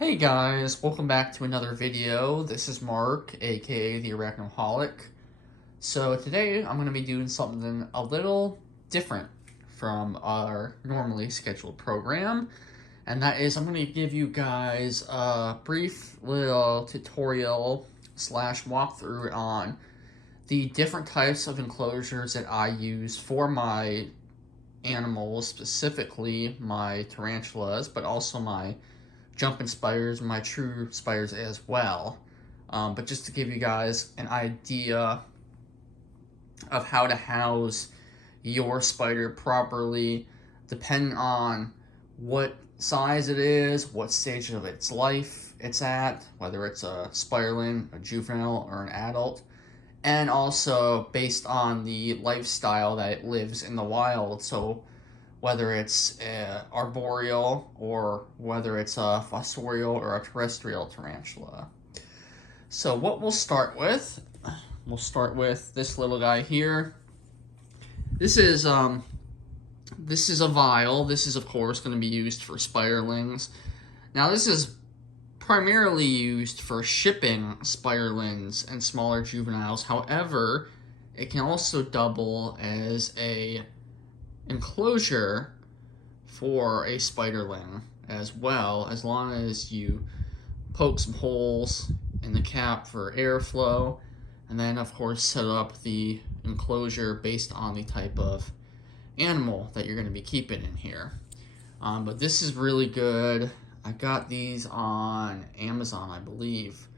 Hey guys, welcome back to another video. This is Mark, aka the Arachnoholic. So today I'm going to be doing something a little different from our normally scheduled program. And that is I'm going to give you guys a brief little tutorial slash walkthrough on the different types of enclosures that I use for my animals, specifically my tarantulas, but also my jumping spiders and my true spiders as well. But just to give you guys an idea of how to house your spider properly, depending on what size it is, what stage of its life it's at, whether it's a spiderling, a juvenile, or an adult, and also based on the lifestyle that it lives in the wild. So whether it's arboreal or whether it's a fossorial or a terrestrial tarantula. So what we'll start with this little guy here. This is a vial. This is of course going to be used for spiderlings. Now this is primarily used for shipping spiderlings and smaller juveniles. However, it can also double as a enclosure for a spiderling as well, as long as you poke some holes in the cap for airflow, and then of course set up the enclosure based on the type of animal that you're going to be keeping in here. But this is really good. I got these on Amazon, I believe.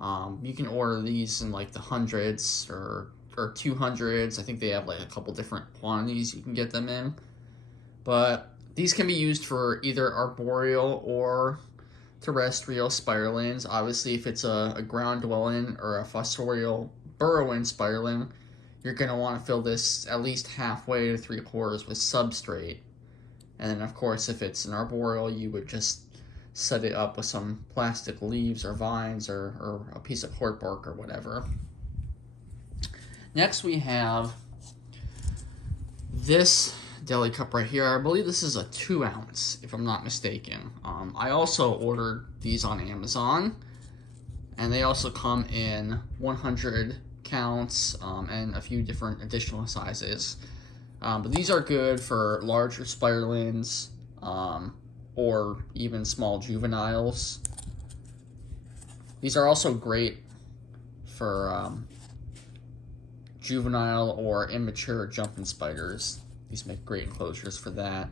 You can order these in like the hundreds or 200s. I think they have like a couple different quantities you can get them in. But these can be used for either arboreal or terrestrial spiderlings. Obviously, if it's a ground dwelling or a fossorial burrowing spiderling, you're going to want to fill this at least halfway to 3/4 with substrate. And then, of course, if it's an arboreal, you would just set it up with some plastic leaves or vines or a piece of cork bark or whatever. Next, we have this deli cup right here. I believe this is a 2 ounce, if I'm not mistaken. I also ordered these on Amazon, and they also come in 100 counts and a few different additional sizes. But these are good for larger spiderlings or even small juveniles. These are also great for juvenile or immature jumping spiders. These make great enclosures for that.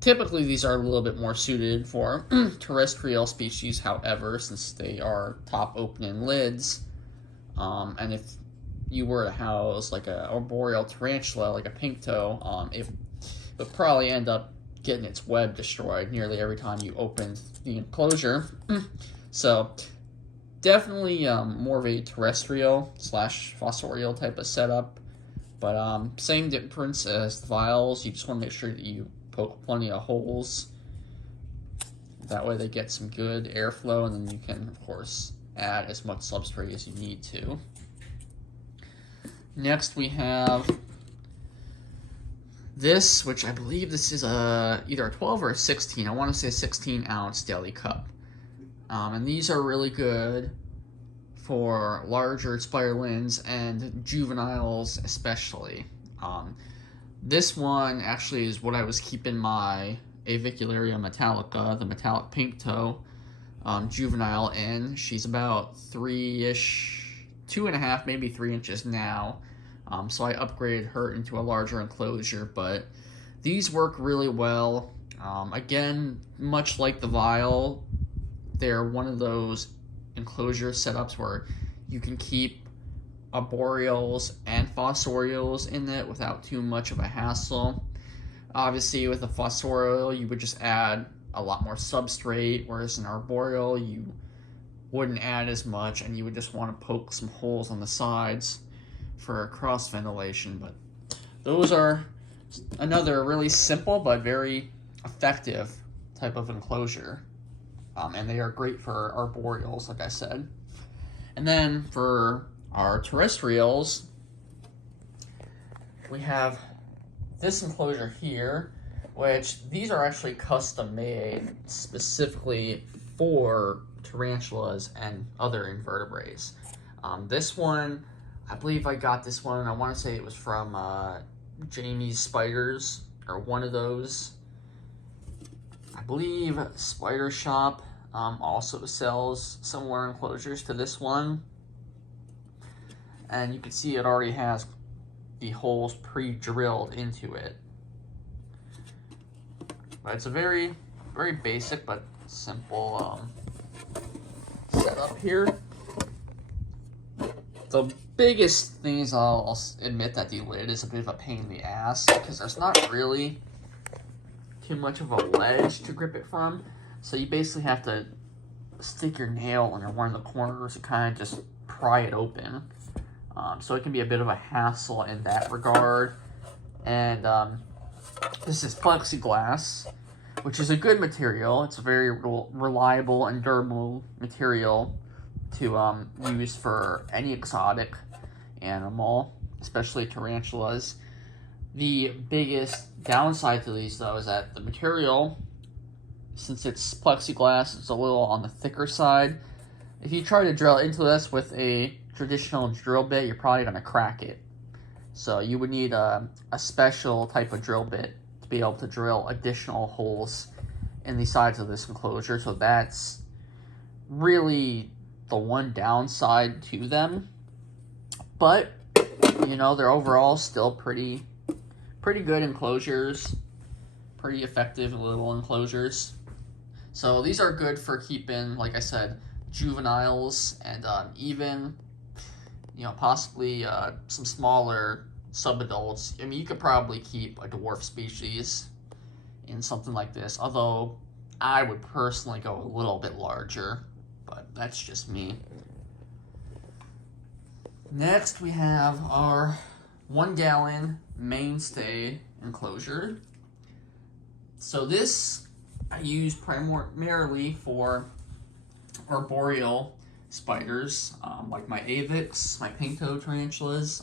Typically, these are a little bit more suited for terrestrial species, however, since they are top opening lids. And if you were to house like a arboreal tarantula, like a pink toe, it would probably end up getting its web destroyed nearly every time you opened the enclosure. So definitely more of a terrestrial slash fossorial type of setup, but same difference as the vials. You just want to make sure that you poke plenty of holes. That way they get some good airflow, and then you can, of course, add as much substrate as you need to. Next we have this, which I believe this is either a 12 or a 16. I want to say a 16 ounce deli cup. And these are really good for larger spiderlings and juveniles especially. This one actually is what I was keeping my Avicularia metallica, the metallic pink toe, juvenile in. She's about 3-ish, 2.5, maybe 3 inches now. So I upgraded her into a larger enclosure, but these work really well. Again, much like the vial, they're one of those enclosure setups where you can keep arboreals and fossorials in it without too much of a hassle. Obviously, with a fossorial, you would just add a lot more substrate, whereas an arboreal, you wouldn't add as much, and you would just want to poke some holes on the sides for cross ventilation. But those are another really simple but very effective type of enclosure. And they are great for arboreals, like I said. And then for our terrestrials, we have this enclosure here. which these are actually custom made specifically for tarantulas and other invertebrates. This one, I believe I got this one, I want to say it was from Jamie's Spiders, or one of those. I believe Spider Shop also sells similar enclosures to this one. And you can see it already has the holes pre-drilled into it. But it's a very, very basic but simple setup here. The biggest thing is I'll admit that the lid is a bit of a pain in the ass because there's not really too much of a ledge to grip it from. So you basically have to stick your nail in one of the corners and kind of just pry it open. So it can be a bit of a hassle in that regard. And this is plexiglass, which is a good material. It's a very reliable and durable material to use for any exotic animal, especially tarantulas. The biggest downside to these, though, is that the material, since it's plexiglass, it's a little on the thicker side. If you try to drill into this with a traditional drill bit, you're probably going to crack it. So you would need a special type of drill bit to be able to drill additional holes in the sides of this enclosure. So that's really the one downside to them. But, you know, they're overall still pretty good enclosures. Pretty effective little enclosures. So these are good for keeping, like I said, juveniles and even, you know, possibly some smaller subadults. I mean, you could probably keep a dwarf species in something like this, although I would personally go a little bit larger, but that's just me. Next, we have our 1 gallon mainstay enclosure. So this I use primarily for arboreal spiders, like my avix, my pink-toed tarantulas.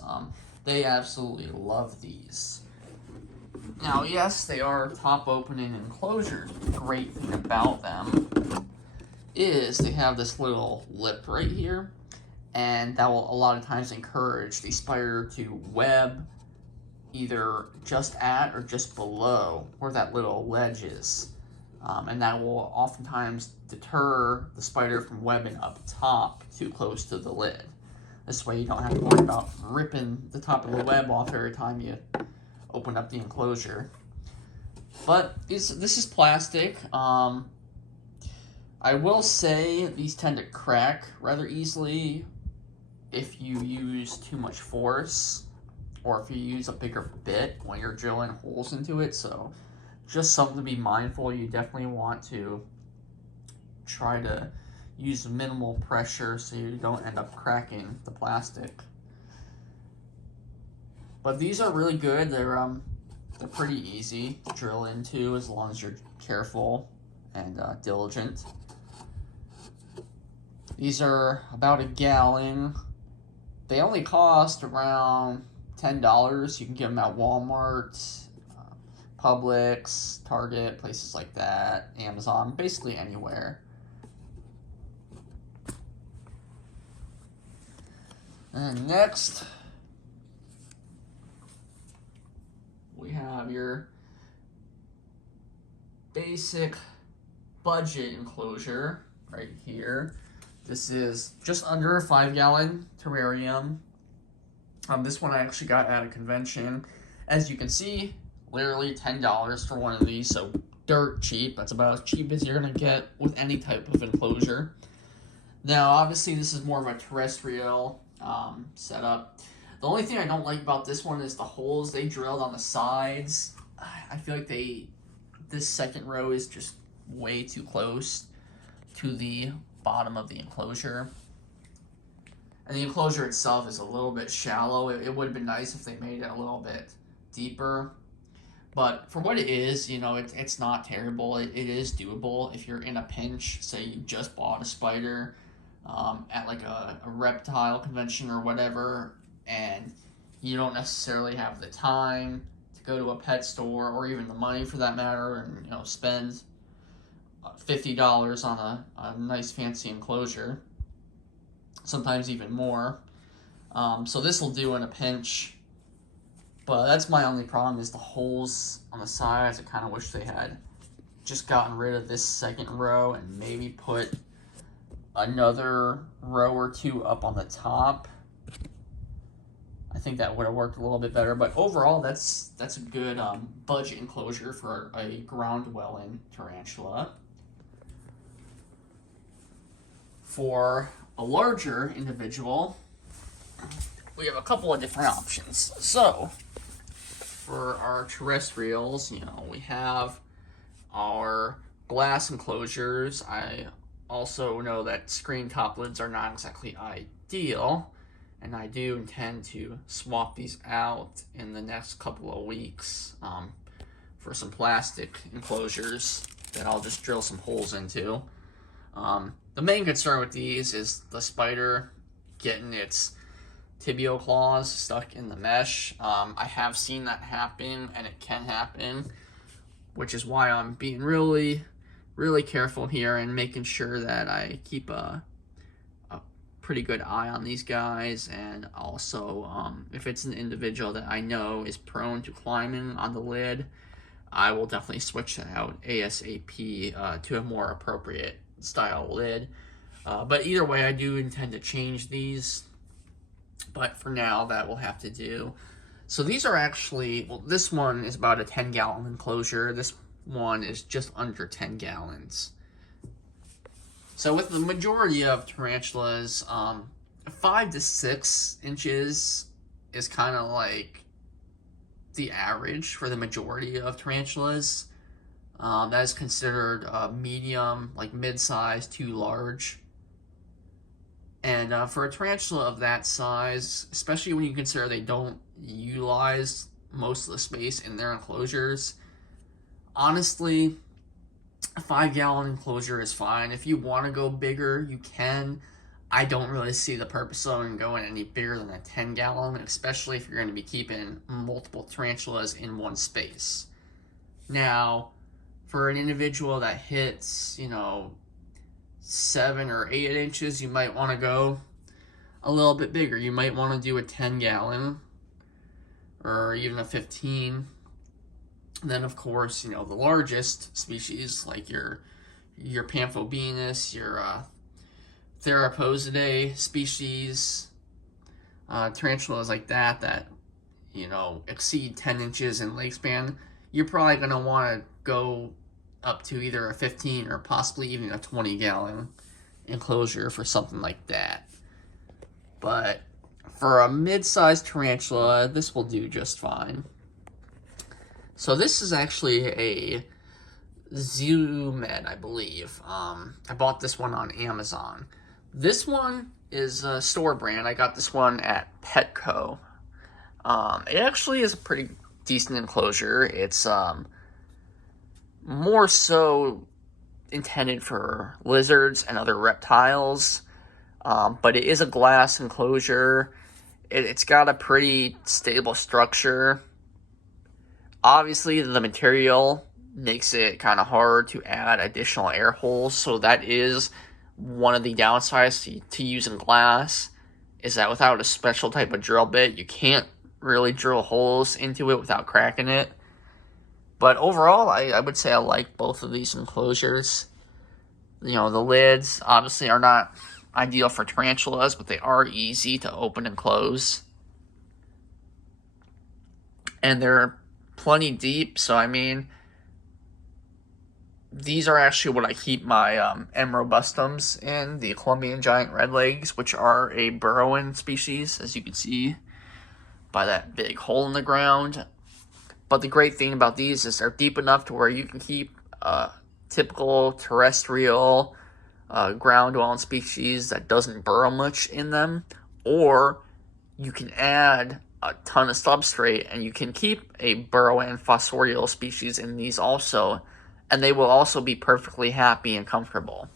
They absolutely love these. Now, yes, they are top opening enclosures. The great thing about them is they have this little lip right here, and that will a lot of times encourage the spider to web either just at or just below where that little ledge is. And that will oftentimes deter the spider from webbing up top too close to the lid. This way you don't have to worry about ripping the top of the web off every time you open up the enclosure. But this is plastic. I will say these tend to crack rather easily if you use too much force, or if you use a bigger bit when you're drilling holes into it. So just something to be mindful. You definitely want to try to use minimal pressure so you don't end up cracking the plastic. But these are really good. They're pretty easy to drill into as long as you're careful and diligent. These are about a gallon. They only cost around $10. You can get them at Walmart, Publix, Target, places like that, Amazon, basically anywhere. And next, we have your basic budget enclosure right here. This is just under a 5 gallon terrarium. This one I actually got at a convention. As you can see, literally $10 for one of these, so dirt cheap. That's about as cheap as you're gonna get with any type of enclosure. Now, obviously, this is more of a terrestrial setup. The only thing I don't like about this one is the holes they drilled on the sides. I feel like this second row is just way too close to the bottom of the enclosure. And the enclosure itself is a little bit shallow. It would have been nice if they made it a little bit deeper. But for what it is, you know, it's not terrible. It is doable if you're in a pinch. Say you just bought a spider at like a reptile convention or whatever, and you don't necessarily have the time to go to a pet store, or even the money for that matter, and spend $50 on a nice fancy enclosure, sometimes even more. So this will do in a pinch, but that's my only problem is the holes on the sides. I kind of wish they had just gotten rid of this second row and maybe put another row or two up on the top. I think that would have worked a little bit better, but overall that's a good budget enclosure for a ground dwelling tarantula. For a larger individual, we have a couple of different options. So for our terrestrials, we have our glass enclosures. I also know that screen top lids are not exactly ideal, and I do intend to swap these out in the next couple of weeks for some plastic enclosures that I'll just drill some holes into. The main concern with these is the spider getting its tibial claws stuck in the mesh. I have seen that happen, and it can happen, which is why I'm being really, really careful here and making sure that I keep a pretty good eye on these guys. And also, if it's an individual that I know is prone to climbing on the lid, I will definitely switch that out ASAP to a more appropriate style lid. But either way, I do intend to change these, but for now that will have to do. So these are actually, well, this one is about a 10-gallon enclosure. This one is just under 10 gallons. So with the majority of tarantulas, 5 to 6 inches is kind of like the average for the majority of tarantulas. That is considered medium, like mid-size to large. And for a tarantula of that size, especially when you consider they don't utilize most of the space in their enclosures, honestly, a 5-gallon enclosure is fine. If you want to go bigger, you can. I don't really see the purpose of going any bigger than a 10-gallon, especially if you're going to be keeping multiple tarantulas in one space. Now, for an individual that hits, 7 or 8 inches, you might want to go a little bit bigger. You might want to do a 10-gallon or even a 15. And then, of course, the largest species, like your Pamphobenus, your Theraposidae species, tarantulas like that, exceed 10 inches in leg span, you're probably going to want to go up to either a 15 or possibly even a 20-gallon enclosure for something like that. But for a mid-sized tarantula, this will do just fine. So this is actually a Zoomed, I believe. I bought this one on Amazon. This one is a store brand. I got this one at Petco. It actually is a pretty decent enclosure. It's more so intended for lizards and other reptiles, but it is a glass enclosure. It's got a pretty stable structure. Obviously, the material makes it kind of hard to add additional air holes, so that is one of the downsides to using glass, is that without a special type of drill bit, you can't really drill holes into it without cracking it. But overall, I would say I like both of these enclosures. The lids obviously are not ideal for tarantulas, but they are easy to open and close. And they're plenty deep, so I mean, these are actually what I keep my M. robustums in, the Colombian giant redlegs, which are a burrowing species, as you can see by that big hole in the ground. But the great thing about these is they're deep enough to where you can keep typical terrestrial ground-dwelling species that doesn't burrow much in them, or you can add a ton of substrate and you can keep a burrowing fossorial species in these also, and they will also be perfectly happy and comfortable.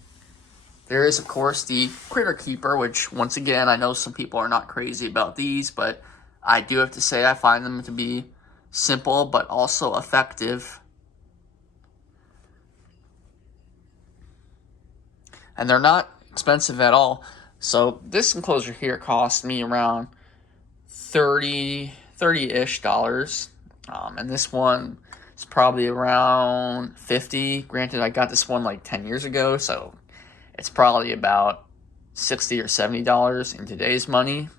There is, of course, the critter keeper, which, once again, I know some people are not crazy about these, but I do have to say I find them to be simple but also effective. And they're not expensive at all. So this enclosure here cost me around $30-ish. And this one is probably around 50. Granted, I got this one like 10 years ago, so it's probably about $60 or $70 in today's money.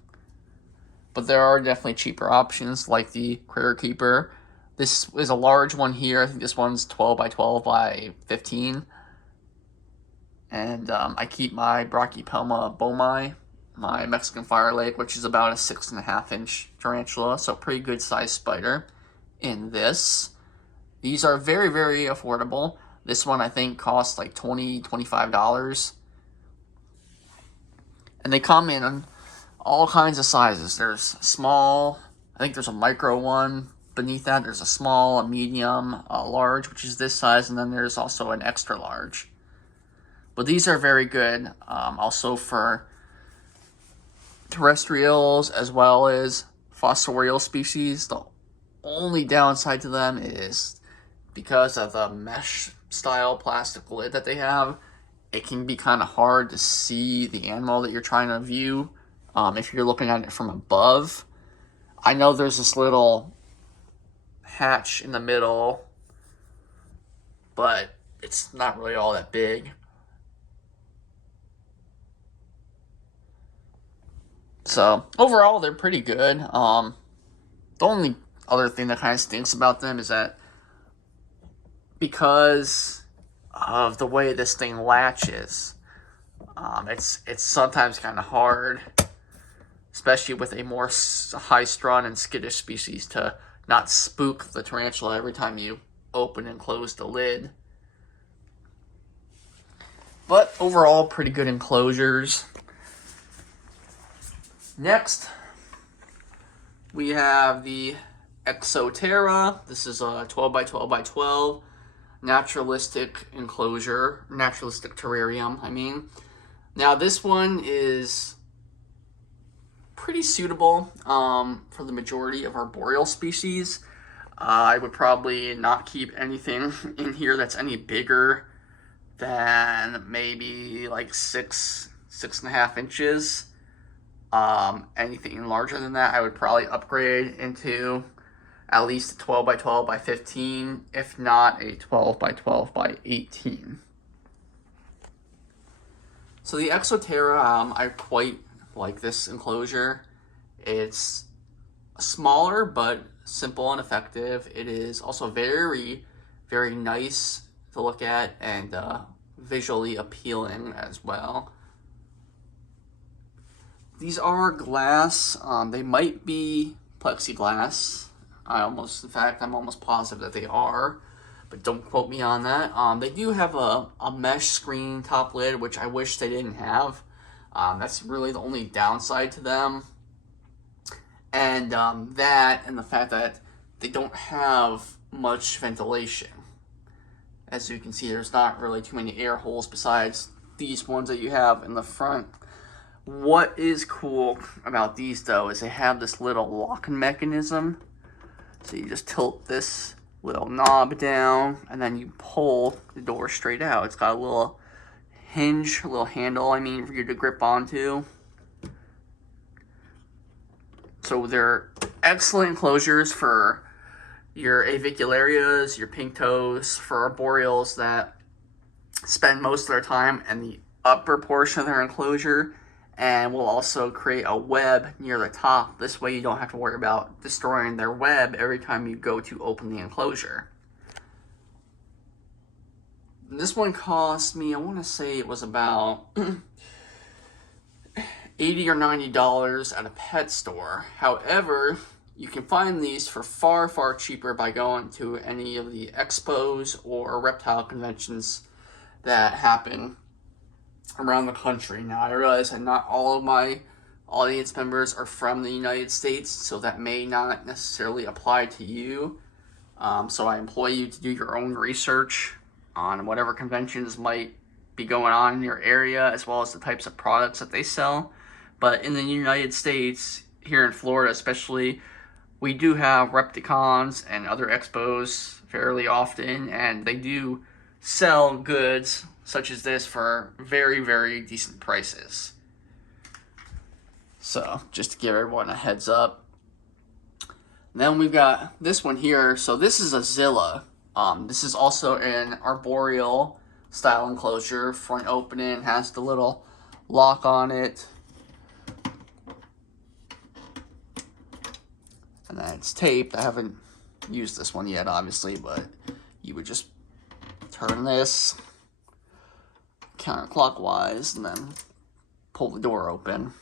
But there are definitely cheaper options like the Critter Keeper. This is a large one here. I think this one's 12 by 12 by 15. And I keep my Brachypelma bomi, my Mexican fire lake, which is about a 6.5-inch tarantula, so pretty good sized spider in this. These are very, very affordable. This one I think costs like $20, $25. And they come in all kinds of sizes. There's small, I think there's a micro one. Beneath that, there's a small, a medium, a large, which is this size, and then there's also an extra large. But these are very good, also for terrestrials as well as fossorial species. The only downside to them is because of the mesh style plastic lid that they have, it can be kind of hard to see the animal that you're trying to view if you're looking at it from above. I know there's this little hatch in the middle, but it's not really all that big. So overall, they're pretty good. The only other thing that kind of stinks about them is that because of the way this thing latches, it's sometimes kind of hard, especially with a more high-strung and skittish species, to not spook the tarantula every time you open and close the lid. But overall, pretty good enclosures. Next, we have the Exoterra. This is a 12 by 12 by 12 naturalistic enclosure, naturalistic terrarium, I mean. Now, this one is pretty suitable for the majority of arboreal species. I would probably not keep anything in here that's any bigger than maybe like 6.5 inches. Anything larger than that, I would probably upgrade into at least a 12 by 12 by 15, if not a 12 by 12 by 18. So the Exoterra, I quite like this enclosure. It's smaller but simple and effective. It is also very, very nice to look at and visually appealing as well. These are glass. They might be plexiglass. I'm almost positive that they are, but don't quote me on that. They do have a mesh screen top lid, which I wish they didn't have. That's really the only downside to them. And that and the fact that they don't have much ventilation. As you can see, there's not really too many air holes besides these ones that you have in the front. What is cool about these, though, is they have this little locking mechanism. So you just tilt this little knob down, and then you pull the door straight out. It's got a little hinge, a little handle, for you to grip onto. So they're excellent enclosures for your avicularias, your pink toes, for arboreals that spend most of their time in the upper portion of their enclosure, and will also create a web near the top. This way you don't have to worry about destroying their web every time you go to open the enclosure. This one cost me, I want to say it was about $80 or $90 at a pet store. However, you can find these for far, far cheaper by going to any of the expos or reptile conventions that happen around the country. Now, I realize that not all of my audience members are from the United States, so that may not necessarily apply to you. So I implore you to do your own research on whatever conventions might be going on in your area, as well as the types of products that they sell. But in the United States, here in Florida especially, we do have Repticons and other expos fairly often, and they do sell goods such as this for very, very decent prices. So, just to give everyone a heads up. Then we've got this one here. So this is a Zilla. This is also an arboreal style enclosure. Front opening, has the little lock on it. And then it's taped. I haven't used this one yet, obviously, but you would just turn this counterclockwise and then pull the door open.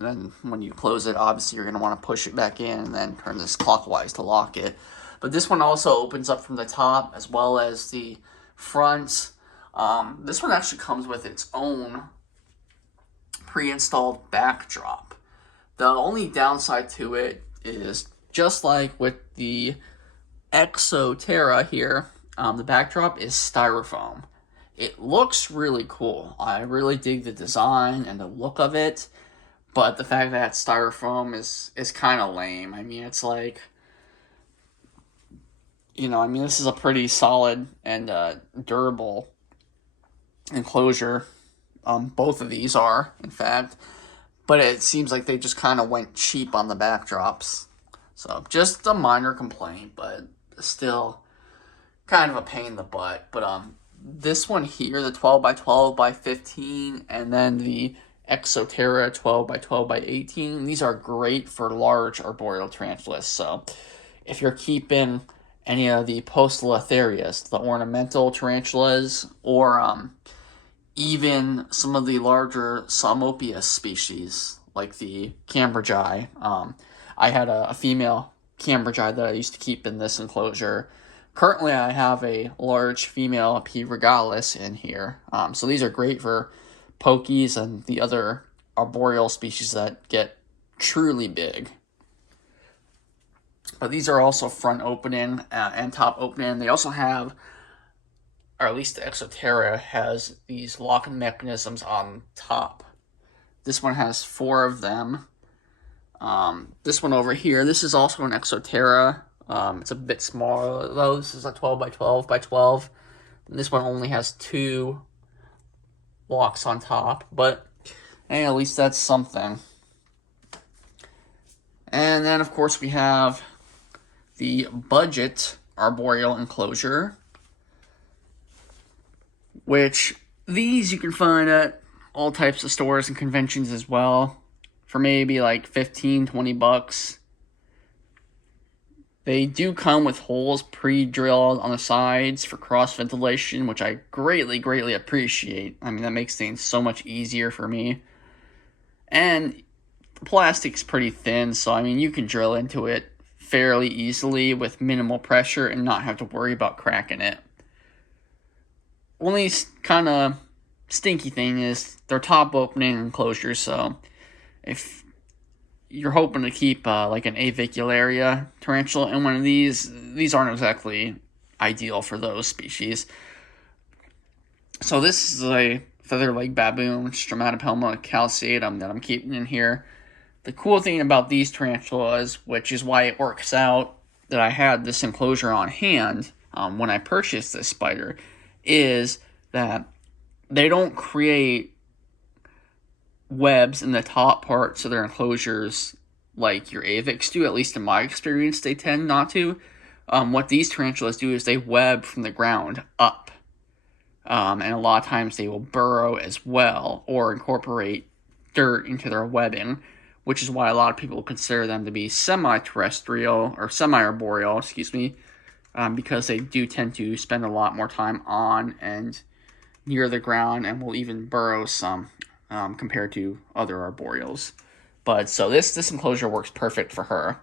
And then when you close it, obviously you're going to want to push it back in and then turn this clockwise to lock it. But this one also opens up from the top as well as the front. This one actually comes with its own pre-installed backdrop. The only downside to it is, just like with the Enclosure here, the backdrop is styrofoam. It looks really cool. I really dig the design and the look of it. But the fact that it's styrofoam is kind of lame. I mean, it's like, this is a pretty solid and durable enclosure. Both of these are, in fact. But it seems like they just kind of went cheap on the backdrops. So, just a minor complaint, but still kind of a pain in the butt. But this one here, the 12 by 12 by 15, and then the Enclosure 12 by 12 by 18. These are great for large arboreal tarantulas. So if you're keeping any of the Poecilotherias, the ornamental tarantulas, or even some of the larger Psalmopoeus species, like the Cambridgei. I had a female Cambridgei that I used to keep in this enclosure. Currently, I have a large female P. regalis in here. So these are great for pokies and the other arboreal species that get truly big. But these are also front opening and top opening. They also have, or at least the Enclosure has, these locking mechanisms on top. This one has 4 of them. This one over here, this is also an Enclosure. It's a bit smaller though. This is a 12 by 12 by 12. And this one only has 2 locks on top, but hey, at least that's something. And then, of course, we have the budget arboreal enclosure, which these you can find at all types of stores and conventions as well for maybe like 15-20 bucks. They do come with holes pre-drilled on the sides for cross ventilation, which I greatly, greatly appreciate. I mean, that makes things so much easier for me. And the plastic's pretty thin, so I mean, you can drill into it fairly easily with minimal pressure and not have to worry about cracking it. Only kind of stinky thing is their top opening enclosures, so if you're hoping to keep like an avicularia tarantula in one of these aren't exactly ideal for those species. So this is a feather-leg baboon, Stromatopelma calceatum, that I'm keeping in here. The cool thing about these tarantulas, which is why it works out that I had this enclosure on hand when I purchased this spider, is that they don't create webs in the top parts of their enclosures like your avics do. At least in my experience, they tend not to. What these tarantulas do is they web from the ground up. And a lot of times they will burrow as well or incorporate dirt into their webbing, which is why a lot of people consider them to be semi-terrestrial or semi-arboreal, because they do tend to spend a lot more time on and near the ground and will even burrow some compared to other arboreals. But so this enclosure works perfect for her.